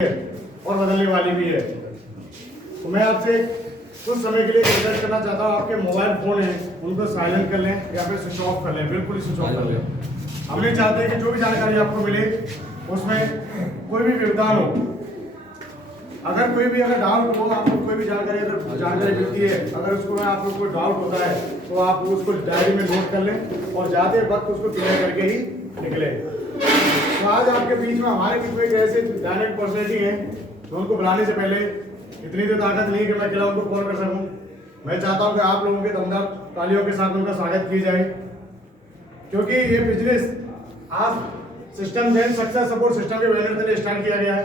और बदलने वाली भी है। तो मैं आपसे कुछ समय के लिए रिक्वेस्ट करना चाहता हूँ, आपके मोबाइल फोन हैं उनको साइलेंट कर लें या फिर स्विच ऑफ कर लें, बिल्कुल ही स्विच ऑफ कर लें। हम नहीं चाहते कि जो भी जानकारी आपको मिले उसमें कोई भी व्यवधान हो। अगर डाउट हो, आपको कोई भी जानकारी मिलती है, अगर उसको में आपको कोई डाउट होता है तो आप उसको डायरी में नोट कर लें और जाते वक्त उसको क्लियर करके ही निकले। तो आज आपके बीच में हमारे बीच में एक ऐसे डायरेक्ट पर्सनैलिटी है तो उनको बुलाने से पहले इतनी तो ताकत नहीं कि मैं अकेला उनको कॉल कर सकूं। मैं चाहता हूं कि आप लोगों के दमदार तालियों के साथ उनका स्वागत किया जाए, क्योंकि ये बिजनेस आज system and success support system के बैनर तले स्टार्ट किया गया है।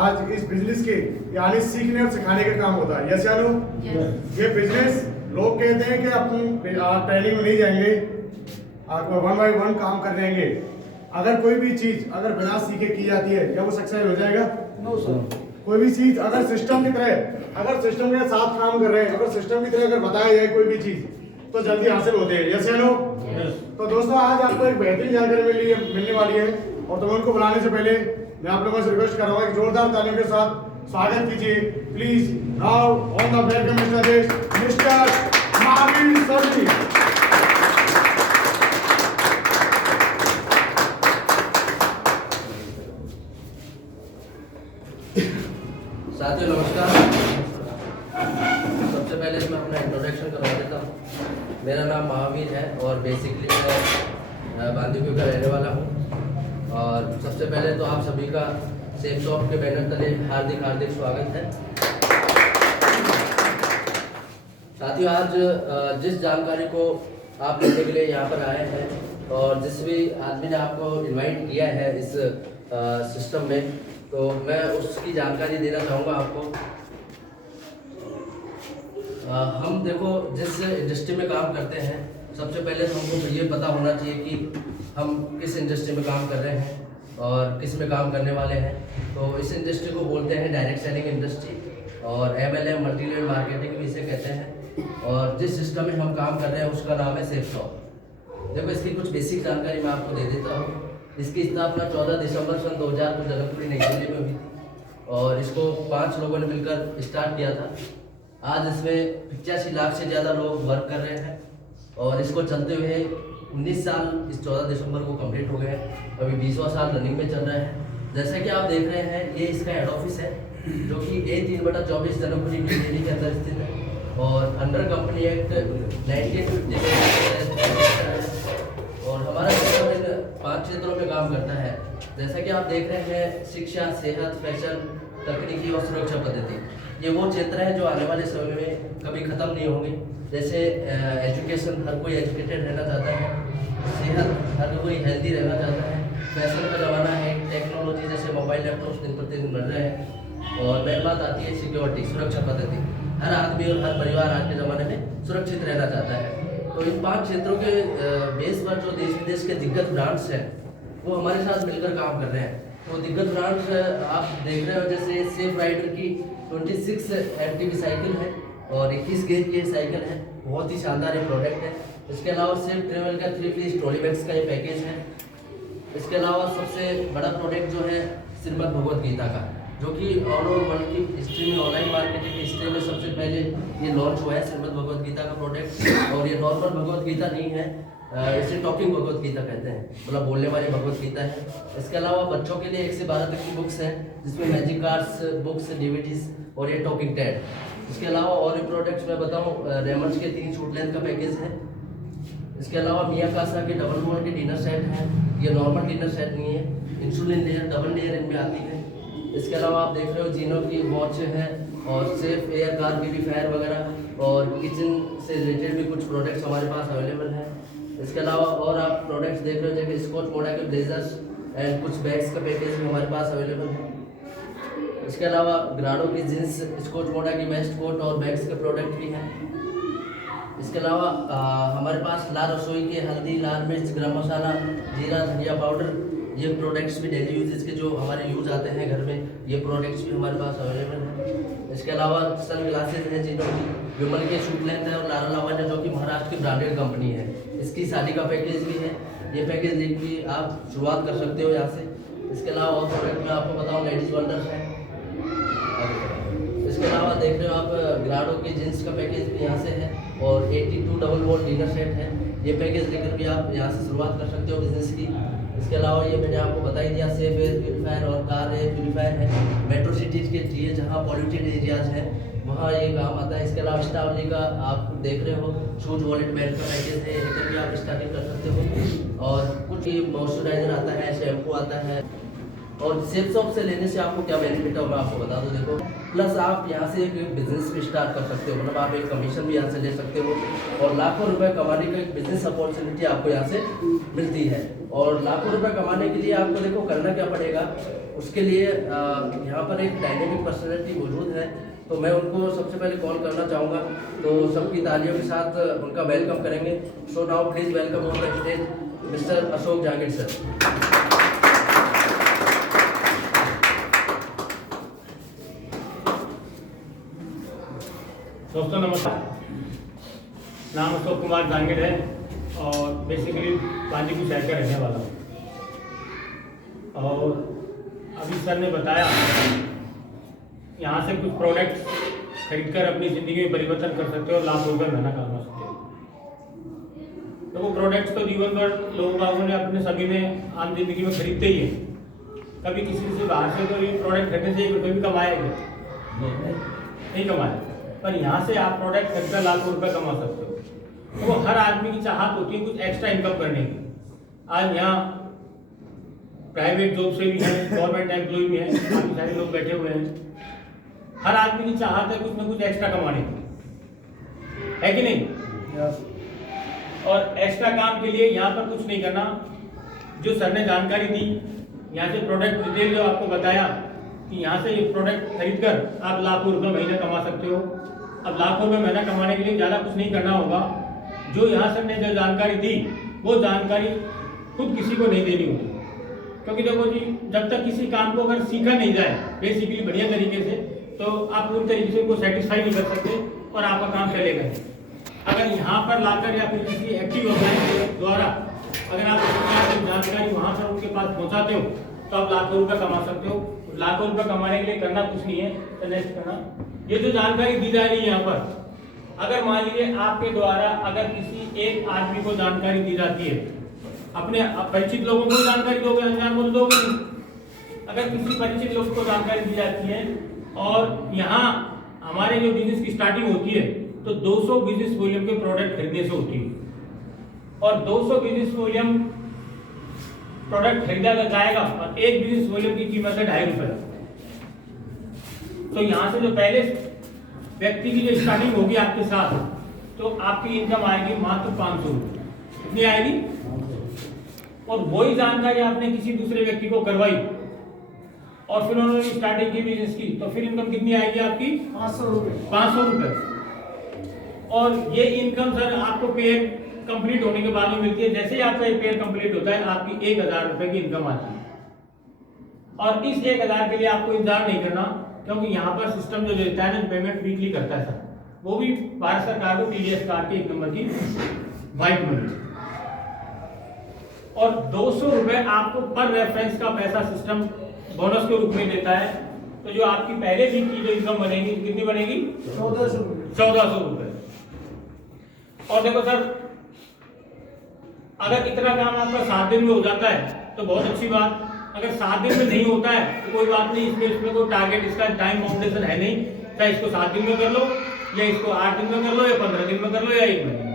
आज इस बिजनेस के यानी सीखने और सिखाने का काम होता है। यस या नो? ये बिजनेस लोग कहते हैं कि अपन ट्रेनिंग में नहीं जाएंगे, आपको 1 बाय 1 काम कर देंगे। अगर कोई भी चीज अगर बिना सीखे की जाती है क्या वो सक्सेस हो जाएगा? No sir. कोई भी चीज अगर सिस्टम की तरह, अगर सिस्टम के साथ काम कर रहे हैं, अगर सिस्टम की तरह अगर बताया जाए कोई भी चीज तो जल्दी हासिल होते हैं। यस या नो? तो दोस्तों आज आपको एक बेहतरीन जानकारी मिलने वाली है और तो उनको बुलाने से पहले मैं आप लोगों से रिक्वेस्ट कर रहा हूँ कि जोरदार तालियों के साथ स्वागत कीजिए। Please now on the welcome mister Mahavir sir ji. साथियों नमस्कार। सबसे पहले मैं अपना इंट्रोडक्शन करवा देता हूँ। मेरा नाम महावीर है और बेसिकली मैं बांदीकुई का रहने वाला हूँ। और सबसे पहले तो आप सभी का सेफ शॉप के बैनर तले हार्दिक स्वागत है। साथियों आज जिस जानकारी को आप लेने के लिए यहाँ पर आए हैं और जिस भी आदमी ने आपको इनवाइट किया है इस सिस्टम में, तो मैं उसकी जानकारी देना चाहूँगा आपको। हम देखो जिस इंडस्ट्री में काम करते हैं, सबसे पहले तो हमको ये पता होना चाहिए कि हम किस इंडस्ट्री में काम कर रहे हैं और किस में काम करने वाले हैं। तो इस इंडस्ट्री को बोलते हैं डायरेक्ट सेलिंग इंडस्ट्री और MLM मल्टी लेवल मार्केटिंग भी इसे कहते हैं। और जिस सिस्टम में हम काम कर रहे हैं उसका नाम है सेफ शॉप। देखो इसकी कुछ बेसिक जानकारी मैं आपको दे देता हूँ। इसकी स्थापना 14 दिसंबर सन 2000 को जगतपुरी नई दिल्ली में हुई थी और इसको 5 लोगों ने मिलकर स्टार्ट किया था। आज इसमें 85 लाख से ज़्यादा लोग वर्क कर रहे हैं और इसको चलते हुए 19 साल इस 14 दिसंबर को कंप्लीट हो गए। अभी 20वां साल रनिंग में चल रहा है। जैसा कि आप देख रहे हैं, ये इसका हेड ऑफिस है जो कि A3/24 जगतपुरी नई दिल्ली के अंदर स्थित है और अंडर कंपनी एक्ट 1950 और हमारा सिस्टम इन 5 क्षेत्रों में काम करता है। जैसा कि आप देख रहे हैं, शिक्षा, सेहत, फैशन, तकनीकी और सुरक्षा पद्धति, ये वो क्षेत्र हैं जो आने वाले समय में कभी खत्म नहीं होंगे। जैसे एजुकेशन, हर कोई एजुकेटेड रहना चाहता है। सेहत, हर कोई हेल्दी रहना चाहता है। फैशन का ज़माना है। टेक्नोलॉजी जैसे मोबाइल, लैपटॉप दिन प्रतिदिन बढ़ रहे हैं। और मेन बात आती है सिक्योरिटी, सुरक्षा पद्धति। हर आदमी और हर परिवार आज के ज़माने में सुरक्षित रहना चाहता है। तो इन 5 क्षेत्रों के बेस पर जो देश विदेश के दिग्गज ब्रांड्स हैं वो हमारे साथ मिलकर काम कर रहे हैं। तो दिग्गज ब्रांड्स आप देख रहे हो, जैसे सेफ राइडर की 26 MTB साइकिल है और 21 गेज की साइकिल है। बहुत ही शानदार ये प्रोडक्ट है। इसके अलावा सेफ ट्रेवल का 3 पीस ट्रॉली बैग्स का ये पैकेज है। इसके अलावा सबसे बड़ा प्रोडक्ट जो है श्रीमद् भगवद गीता का, जो कि ऑल ओवर वर्ल्ड की हिस्ट्री में, ऑनलाइन मार्केटिंग की हिस्ट्री में सबसे पहले ये लॉन्च हुआ है श्रीमद् भगवद गीता का प्रोडक्ट। और ये नॉर्मल भगवद गीता नहीं है, इसे टॉकिंग भगवद गीता कहते हैं, मतलब बोलने वाली भगवद गीता है। इसके अलावा बच्चों के लिए 1 से 12 तक की बुक्स हैं, जिसमें मैजिक कार्ड्स, बुक्स, DVDs और ये टॉकिंग टैड। इसके अलावा और भी प्रोडक्ट्स मैं बताऊँ, रेमंड्स के 3 शूट लेंथ का पैकेज है। इसके अलावा मियाकासा के डबल वॉल के डिनर सेट हैं। ये नॉर्मल डिनर सेट नहीं है, इंसुलिन लेयर, डबल लेयर इनमें आती है। इसके अलावा आप देख रहे हो जीनो की वॉच है और सेफ एयर कार प्यूरीफायर वगैरह और किचन से रिलेटेड भी कुछ प्रोडक्ट्स हमारे पास अवेलेबल हैं। इसके अलावा और आप प्रोडक्ट्स देख रहे हो जैसे स्कॉच मोडा के ब्लेजर्स एंड कुछ बैग्स का पैकेज भी हमारे पास अवेलेबल है। इसके अलावा ग्राडो की जींस, स्कॉच मोडा की वेस्ट कोट और बैग्स के प्रोडक्ट भी हैं। इसके अलावा हमारे पास लाल रसोई के हल्दी, लाल मिर्च, गरम मसाला, जीरा, धनिया पाउडर, ये प्रोडक्ट्स भी डेली यूजेस के जो हमारे यूज आते हैं घर में, ये प्रोडक्ट्स भी हमारे पास अवेलेबल हैं। इसके अलावा सन ग्लासेस हैं जिनों की, विमल के शूट लेंथ है और लारा लावण्य जो कि महाराष्ट्र की ब्रांडेड कंपनी है, इसकी शादी का पैकेज भी है। ये पैकेज देखिए आप शुरुआत कर सकते हो यहाँ से। इसके अलावा और प्रोडक्ट मैं आपको बताऊँ, लेडीज वंडर्स है। इसके अलावा देख रहे हो आप ग्राडो की जींस का पैकेज भी यहाँ से है, और 82 डबल वॉल डिनर सेट है। ये पैकेज लेकर भी आप यहाँ से शुरुआत कर सकते हो बिजनेस की। इसके अलावा ये मैंने आपको बता ही दिया, सेफ एयर प्यूरीफायर और कार एयर प्यूरीफायर है। मेट्रो सिटीज़ के लिए जहाँ पॉल्यूटेड एरियाज है वहाँ ये काम आता है। इसके अलावा स्टावली का आप देख रहे हो शूज वॉलेट बेल्ट का पैकेज है, लेकर भी आप स्टार्टिंग कर सकते हो। और कुछ मॉइस्चराइजर आता है, शैम्पू आता है। और सेफ शॉप से लेने से आपको क्या बेनिफिट है मैं आपको बता दूं। देखो, प्लस आप यहाँ से एक बिजनेस भी स्टार्ट कर सकते हो, मतलब आप एक कमीशन भी यहाँ से ले सकते हो, और लाखों रुपए कमाने का एक बिजनेस अपॉर्चुनिटी आपको यहाँ से मिलती है। और लाखों रुपए कमाने के लिए आपको देखो करना क्या पड़ेगा, उसके लिए यहाँ पर एक डायनेमिक पर्सनैलिटी मौजूद है, तो मैं उनको सबसे पहले कॉल करना चाहूँगा। तो सबकी तालियों के साथ उनका वेलकम करेंगे। So now please welcome on the stage mister Ashok Jahangir sir. दोस्तों नमस्कार, नाम अशोक कुमार जहांगीर है और बेसिकली पाजीपुर शहर का रहने वाला हूँ। और अभी सर ने बताया यहाँ से कुछ प्रोडक्ट्स खरीदकर अपनी ज़िंदगी में परिवर्तन कर सकते हो और लाखों रुपये महीना कमा सकते हो। तो वो प्रोडक्ट्स तो जीवन भर लोगों ने अपने सभी ने आम जिंदगी में खरीदते ही है। कभी किसी से बाहर से तो ये प्रोडक्ट खरीदने से 1 रुपये भी कमाएगा? नहीं कमाया। पर यहाँ से आप प्रोडक्ट खरीदकर लाखों रुपए कमा सकते हो। तो वो हर आदमी की चाहत होती है कुछ एक्स्ट्रा इनकम करने की। आज यहाँ प्राइवेट जॉब से भी हैं, गवर्नमेंट एम्प्लॉय भी हैं, काफ़ी सारे लोग बैठे हुए हैं। हर आदमी की चाहत है कुछ ना कुछ एक्स्ट्रा कमाने की, है कि नहीं? और एक्स्ट्रा काम के लिए यहाँ पर कुछ नहीं करना। जो सर ने जानकारी दी, यहाँ से प्रोडक्ट डिटेल जो आपको बताया कि यहाँ से ये प्रोडक्ट खरीदकर आप लाखों रुपए महीना कमा सकते हो। अब लाखों रुपए महीना कमाने के लिए ज़्यादा कुछ नहीं करना होगा। जो यहाँ सर ने जो जानकारी दी वो जानकारी खुद किसी को नहीं देनी होगी, क्योंकि देखो जी, जब तक किसी काम को अगर सीखा नहीं जाए बेसिकली बढ़िया तरीके से, तो आप पूरी तरीके से उनको सेटिस्फाई नहीं कर सकते और आपका काम चलेगा नहीं। अगर यहाँ पर लाकर या फिर किसी एक्टिव ऑनलाइन के द्वारा अगर आप जानकारी वहाँ पर उनके पास पहुँचाते हो तो आप लाखों रुपये कमा सकते हो। लाखों रुपये कमाने के लिए करना कुछ नहीं है, तो नेक्स्ट करना। ये जो जानकारी दी जा रही है यहाँ पर, अगर मान लीजिए आपके द्वारा अगर किसी एक आदमी को जानकारी दी जाती है, अपने परिचित लोगों को जानकारी दोगे, अनजान को दोगे नहीं। अगर किसी परिचित लोग को जानकारी दी जाती है और यहाँ हमारे जो बिजनेस की स्टार्टिंग होती है तो 200 बिजनेस वॉल्यूम के प्रोडक्ट खरीदने से होती है, और 200 बिजनेस वॉल्यूम प्रोडक्ट खरीदा जाएगा और एक बिजनेस वॉल्यूम की कीमत है 2.5 रुपये। तो यहाँ से जो पहले व्यक्ति की जो स्टार्टिंग होगी आपके साथ, तो आपकी इनकम आएगी मात्र 500 रुपये। कितनी आएगी? और वही जानकारी आपने किसी दूसरे व्यक्ति को करवाई और फिर उन्होंने स्टार्टिंग की बिजनेस की, तो फिर इनकम कितनी आएगी आपकी? 500 रुपये। 500 रुपये। और ये इनकम सर आपको पे कंप्लीट होने के बाद में मिलती है। जैसे ही आपका एक पेयर कंप्लीट होता है आपकी 1000 रुपए की इनकम आती है। और इस 1000 के लिए आपको इंतजार नहीं करना, क्योंकि यहाँ पर सिस्टम जो देता है ना, पेमेंट वीकली करता है सर, वो भी भारत सरकार को TDS कार्ड के 1 नंबर की व्हाइट मनी। और 200 रुपए आपको पर रेफरेंस का पैसा सिस्टम बोनस के रूप में देता है। तो जो आपकी पहले वीक की जो इनकम बनेगी कितनी बनेगी? 1400 रुपए। और देखो सर, अगर इतना काम आपका 7 दिन में हो जाता है तो बहुत अच्छी बात। अगर 7 दिन में नहीं होता है तो कोई बात नहीं, इसमें कोई टारगेट, इसका टाइम बाउंडेशन है नहीं। चाहे इसको 7 दिन में कर लो या इसको 8 दिन में कर लो या 15 दिन में कर लो या 1 महीने,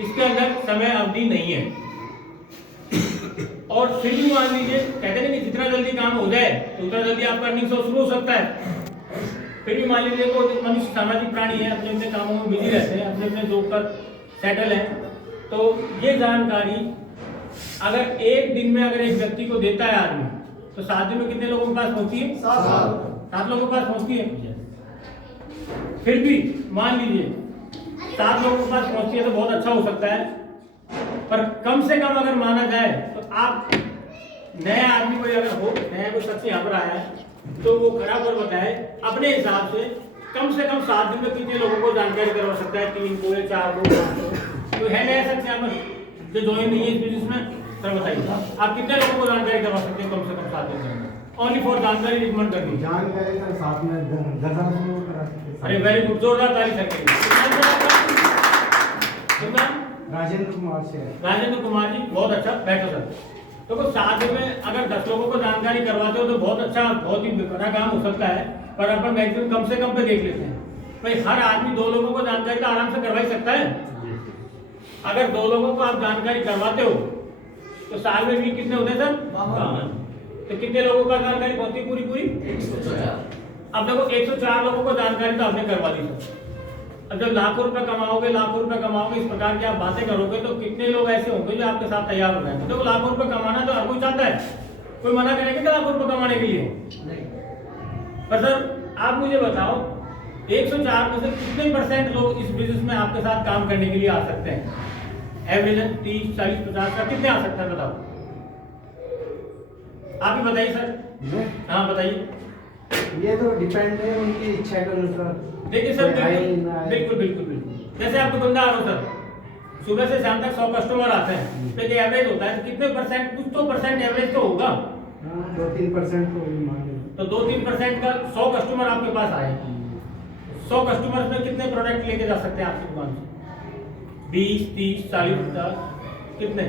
इसके अंदर समय अवधि नहीं है। और फिर भी मान लीजिए, कहते हैं कि जितना जल्दी काम हो जाए तो उतना जल्दी आपका अर्निंग सोर्स शुरू हो सकता है। फिर भी मान लीजिए तो मनुष्य सामाजिक प्राणी है, अपने अपने कामों में बिजी रहते हैं, अपने अपने जॉब पर सेटल है। तो ये जानकारी अगर एक दिन में अगर एक व्यक्ति को देता है आदमी, तो 7 दिन में कितने लोगों के पास पहुंचती है? 7 लोगों के पास पहुंचती है। फिर भी मान लीजिए 7 लोगों के पास पहुंचती है तो बहुत अच्छा हो सकता है। पर कम से कम अगर माना जाए तो आप नया आदमी कोई अगर हो, नया कोई शख्स यहाँ पर आया है तो वो खराब और बताए अपने हिसाब से कम 7 दिन में कितने लोगों को जानकारी करवा सकता है? 3 को या 4 को, 5 को। तो है नया शख्स यहाँ पर जो ज्वाइन नहीं है इस बिजनेस में, सर बताइए आप कितने लोगों को जानकारी करवा सकते हैं कम से कम 7 दिन में? ओनली फॉर जानकारी रिकमेंड करनी है। जानकारी सर साथ में 10,000 करा सकते हैं। अरे वेरी गुड, जोरदार ताली सर के लिए। राजेंद्र कुमार से राजेंद्र कुमार जी, बहुत अच्छा, बैठो सर। तो साथ में अगर 10 लोगों को जानकारी करवाते हो तो बहुत अच्छा, बहुत ही बड़ा काम हो सकता है, पर अपन मैक्सिमम कम से कम पे देख लेते हैं। भाई हर आदमी 2 लोगों को जानकारी तो आराम से करवा ही सकता है। अगर 2 लोगों को आप जानकारी करवाते हो तो साल में भी कितने होते हैं सर? 52। तो कितने लोगों का जानकारी पहुंचती पूरी? 104। अब देखो 104 लोगों को जानकारी तो आपने करवा दी सर। अब जब लाखों रुपए कमाओगे इस प्रकार की आप बातें करोगे तो कितने लोग ऐसे होंगे जो आपके साथ तैयार हो रहे हैं? देखो लाखों रुपए कमाना तो हर कोई चाहता है, कोई मना करेगा कि लाखों रुपए कमाने के लिए? पर सर आप मुझे बताओ 104 में से कितने % लोग इस बिजनेस में आपके साथ काम करने के लिए आ सकते हैं? एवरेज 30, 40, 50 का कितने आ सकता है बताओ? आप ही बताइए सर। हाँ बताइए। ये तो डिपेंड है उनकी इच्छा के अनुसार। देखिए सर, बिल्कुल जैसे आप दुकानदार आ रहे हो सर, सुबह से शाम तक 100 कस्टमर आते हैं, तो एक एवरेज होता है, तो कितने %, कुछ तो % एवरेज तो होगा। 2-3% तो 2-3% का 100 कस्टमर आपके पास आए, 100 कस्टमर में कितने प्रोडक्ट लेके जा सकते हैं आपकी दुकान से? 20, 30, 40, 50 कितने?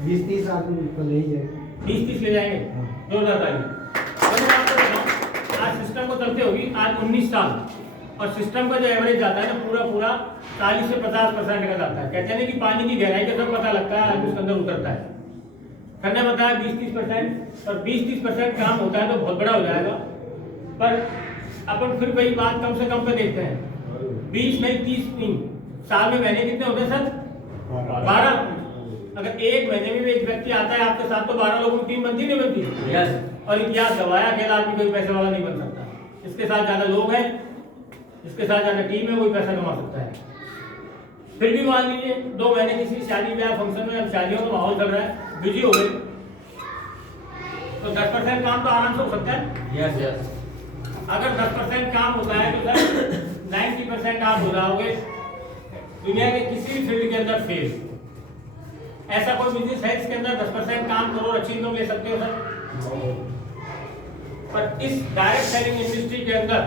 20-30 आदमी तो ले ही जाए। 20-30 ले जाएंगे। जोरदार ताली। आज सिस्टम को चलते होगी आज 19 साल, और सिस्टम का जो एवरेज जाता है ना पूरा 40 से 50% का जाता है। कहते हैं कि पानी की गहराई का सब पता लगता है, उसके अंदर उतरता है। करने बताया 20-30%, और 20-30% काम होता है तो बहुत बड़ा हो जाएगा। पर अपन फिर वही बात कम से कम पे देखते हैं, 20 नहीं 30 नहीं, साल में महीने कितने होते हैं सर? 12। अगर एक महीने में भी एक व्यक्ति आता है आपके साथ तो 12 लोगों की टीम बनती नहीं बनती? यस। और इतिहास गवाया अकेला आदमी कोई पैसे वाला नहीं बन सकता, इसके साथ ज्यादा लोग हैं, इसके साथ ज्यादा टीम है, कोई पैसा कमा सकता है। फिर भी मान लीजिए 2 महीने किसी शादी ब्याह फंक्शन में, अब शादियों का माहौल चल रहा है, बिजी हो गए, तो 10% काम तो आराम से हो सकता है। यस। अगर 10% काम होता है तो सर 90% आप हो जाओगे दुनिया के किसी भी फील्ड के अंदर फेल। ऐसा कोई बिजनेस है इसके अंदर 10% काम करो, अच्छी इनकम ले सकते हो सर? पर इस डायरेक्ट सेलिंग इंडस्ट्री के अंदर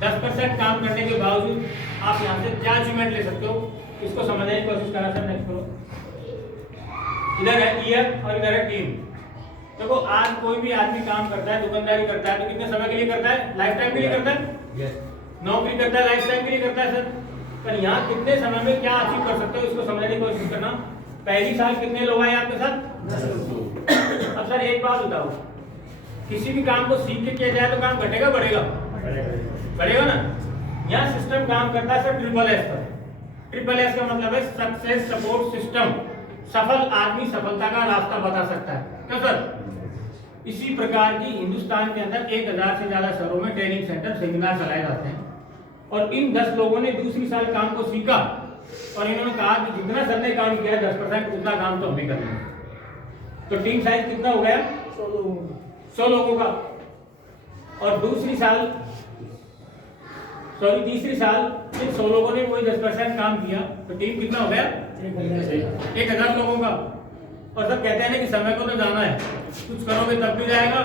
10% काम करने के बावजूद आप यहाँ से क्या अचीवमेंट ले सकते हो, इसको समझने की कोशिश करा सर। नेक्स्ट करो। इधर है ईयर और इधर है टीम। देखो आज कोई भी आदमी काम करता है, दुकानदारी करता है, तो कितने समय के लिए करता है? लाइफ टाइम के लिए करता है। नौकरी करता है, लाइफ टाइम के लिए करता है सर। पर यहाँ कितने समय में क्या अचीव कर सकते हो, इसको समझने की कोशिश करना। पहली साल कितने लोग आए आपके साथ? 10। अब सर एक बात बताओ, किसी भी काम को सीख के किया जाए तो काम घटेगा बढ़ेगा? बढ़ेगा ना। यहाँ सिस्टम काम करता है सर SSS पर। SSS का मतलब है सक्सेस सपोर्ट सिस्टम। सफल आदमी सफलता का रास्ता बता सकता है, क्या सर? इसी प्रकार की हिंदुस्तान के अंदर 1000 से ज्यादा शहरों में ट्रेनिंग सेंटर सेमिनार चलाए जाते हैं, और इन 10 लोगों ने दूसरी साल काम को सीखा और इन्होंने कहा कि जितना सर ने काम किया 10% उतना काम तो हम भी करेंगे। तो टीम साइज कितना हो गया? 100 लोगों का। और तीसरी साल इन 100 लोगों ने वही 10% काम किया, तो टीम कितना हो गया? 1000 लोगों का। और सब कहते हैं ना कि समय को तो जाना है, कुछ करोगे तब भी जाएगा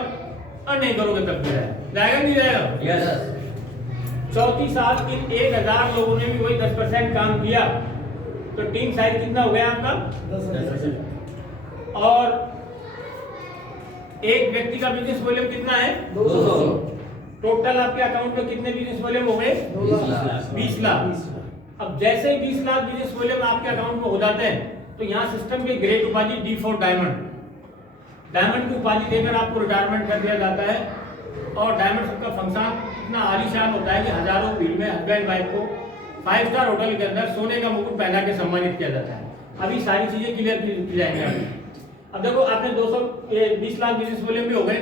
और नहीं करोगे तब भी जाएगा नहीं जाएगा? यस। चौथी साल इन 1000 लोगों ने भी वही 10% काम किया, तो टीम साइज कितना हो गया आपका? 10,000। और एक व्यक्ति का बिजनेस वॉल्यूम कितना है? 200। टोटल आपके अकाउंट में कितने बिजनेस वॉल्यूम हो गए? 20 लाख। अब जैसे ही 20 लाख बिजनेस वॉल्यूम आपके अकाउंट में हो जाते हैं, तो यहाँ सिस्टम की ग्रेट उपाधि D4 डायमंड की उपाधि देकर आपको रिटायरमेंट कर दिया जाता है। और डायमंड सबका फंक्शन इतना आलीशान होता है कि हजारों भीड़ में हस्बैंड वाइफ को 5 स्टार होटल के अंदर सोने का मुकुट पहना के सम्मानित किया जाता है। अभी सारी चीजें क्लियर की जाएंगी अभी। अब देखो आपने 220 लाख बिजनेस वॉल्यूम भी हो गए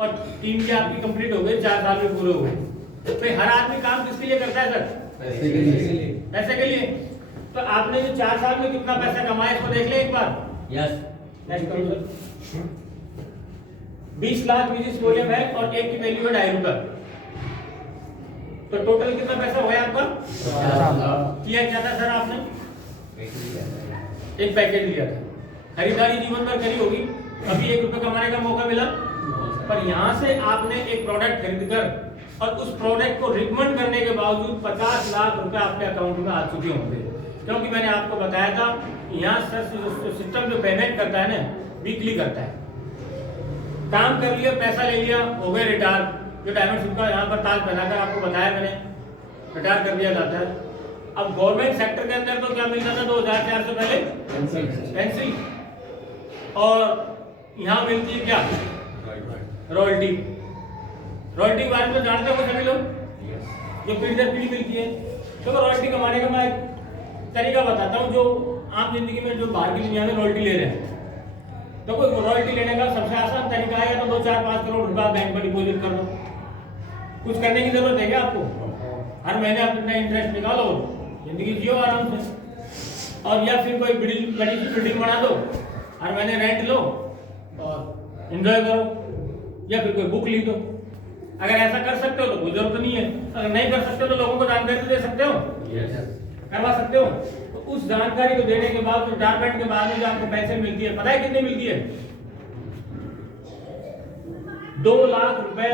और टीम की आपकी कंप्लीट हो गई, 4 साल में पूरे हो गए। तो हर आदमी काम किसके लिए करता है सर? पैसे के लिए। तो आपने जो 4 साल में कितना पैसा कमाया इसको देख ले एक बार। यस। नेक्स्ट करो सर। 20 लाख बिजनेस वॉल्यूम है और एक की वैल्यू है ₹2.5। तो टोटल कितना पैसा हुआ आपका? किया क्या था सर आपने? एक पैकेज लिया था। खरीदारी जीवन भर करी होगी, कभी 1 रुपये कमाने का मौका मिला, पर यहाँ से आपने एक प्रोडक्ट खरीद कर और उस प्रोडक्ट को रिकमेंड करने के बावजूद 50 लाख रुपए आपके अकाउंट में आ चुके होंगे। क्योंकि मैंने आपको बताया था यहाँ सिस्टम जो पेमेंट करता है ना, वीकली करता है। काम कर लिया, पैसा ले लिया, हो गए रिटायर। जो डायमंड सिंह का यहाँ पर ताज पहनाकर आपको बताया मैंने, रिटायर कर दिया जाता है। अब गवर्नमेंट सेक्टर के अंदर तो क्या मिलता था 2004 से पहले पेंसिल, और यहाँ मिलती है क्या, रॉयल्टी। रॉयल्टी के बारे में तो जानते हो सभी लोग, जो पीढ़ी दर पीढ़ी मिलती है। तो रॉयल्टी कमाने का मैं एक तरीका बताता हूँ, जो आम जिंदगी में जो बाहर की दुनिया में रॉयल्टी ले रहे हैं। तो कोई रॉयल्टी लेने का सबसे आसान तरीका है, या तो 2-4-5 करोड़ रुपया बैंक में डिपॉजिट कर दो। कुछ करने की जरूरत है क्या आपको? हर महीने आप इतना इंटरेस्ट निकालो, जिंदगी जियो आराम से। और या फिर कोई बड़ी सी बिल्डिंग बना दो, हर महीने रेंट लो और एंजॉय करो, या फिर कोई बुक लिख दो। अगर ऐसा कर सकते हो तो कोई जरूरत नहीं है। अगर नहीं कर सकते हो तो लोगों को जानकारी दे सकते हो, करवा सकते हो। तो उस जानकारी को देने के बाद, रिटायरमेंट के बाद में जो आपको पेंशन मिलती है, पता है कितनी मिलती है? 2 लाख रुपए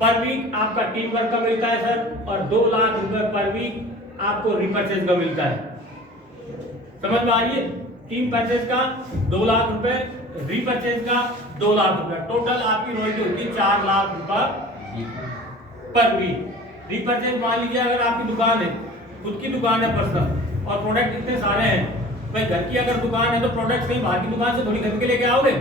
पर वीक आपका टीम वर्क का मिलता है सर, और 2 लाख रुपए पर वीक आपको रीपर्चेज का मिलता है। समझ में आ रही है? टीम परचेज का 2 लाख रुपए, रीपर्चेज का 2 लाख रुपए, टोटल आपकी रॉयल्टी होती है 4 लाख रुपए पर वीक। रीपर्चेज मान लीजिए अगर आपकी दुकान है, खुद की दुकान है पर्सनल, और प्रोडक्ट इतने सारे हैं, भाई घर की अगर दुकान है तो प्रोडक्ट कहीं बाहर की दुकान से थोड़ी खरीद के लेके आओगे।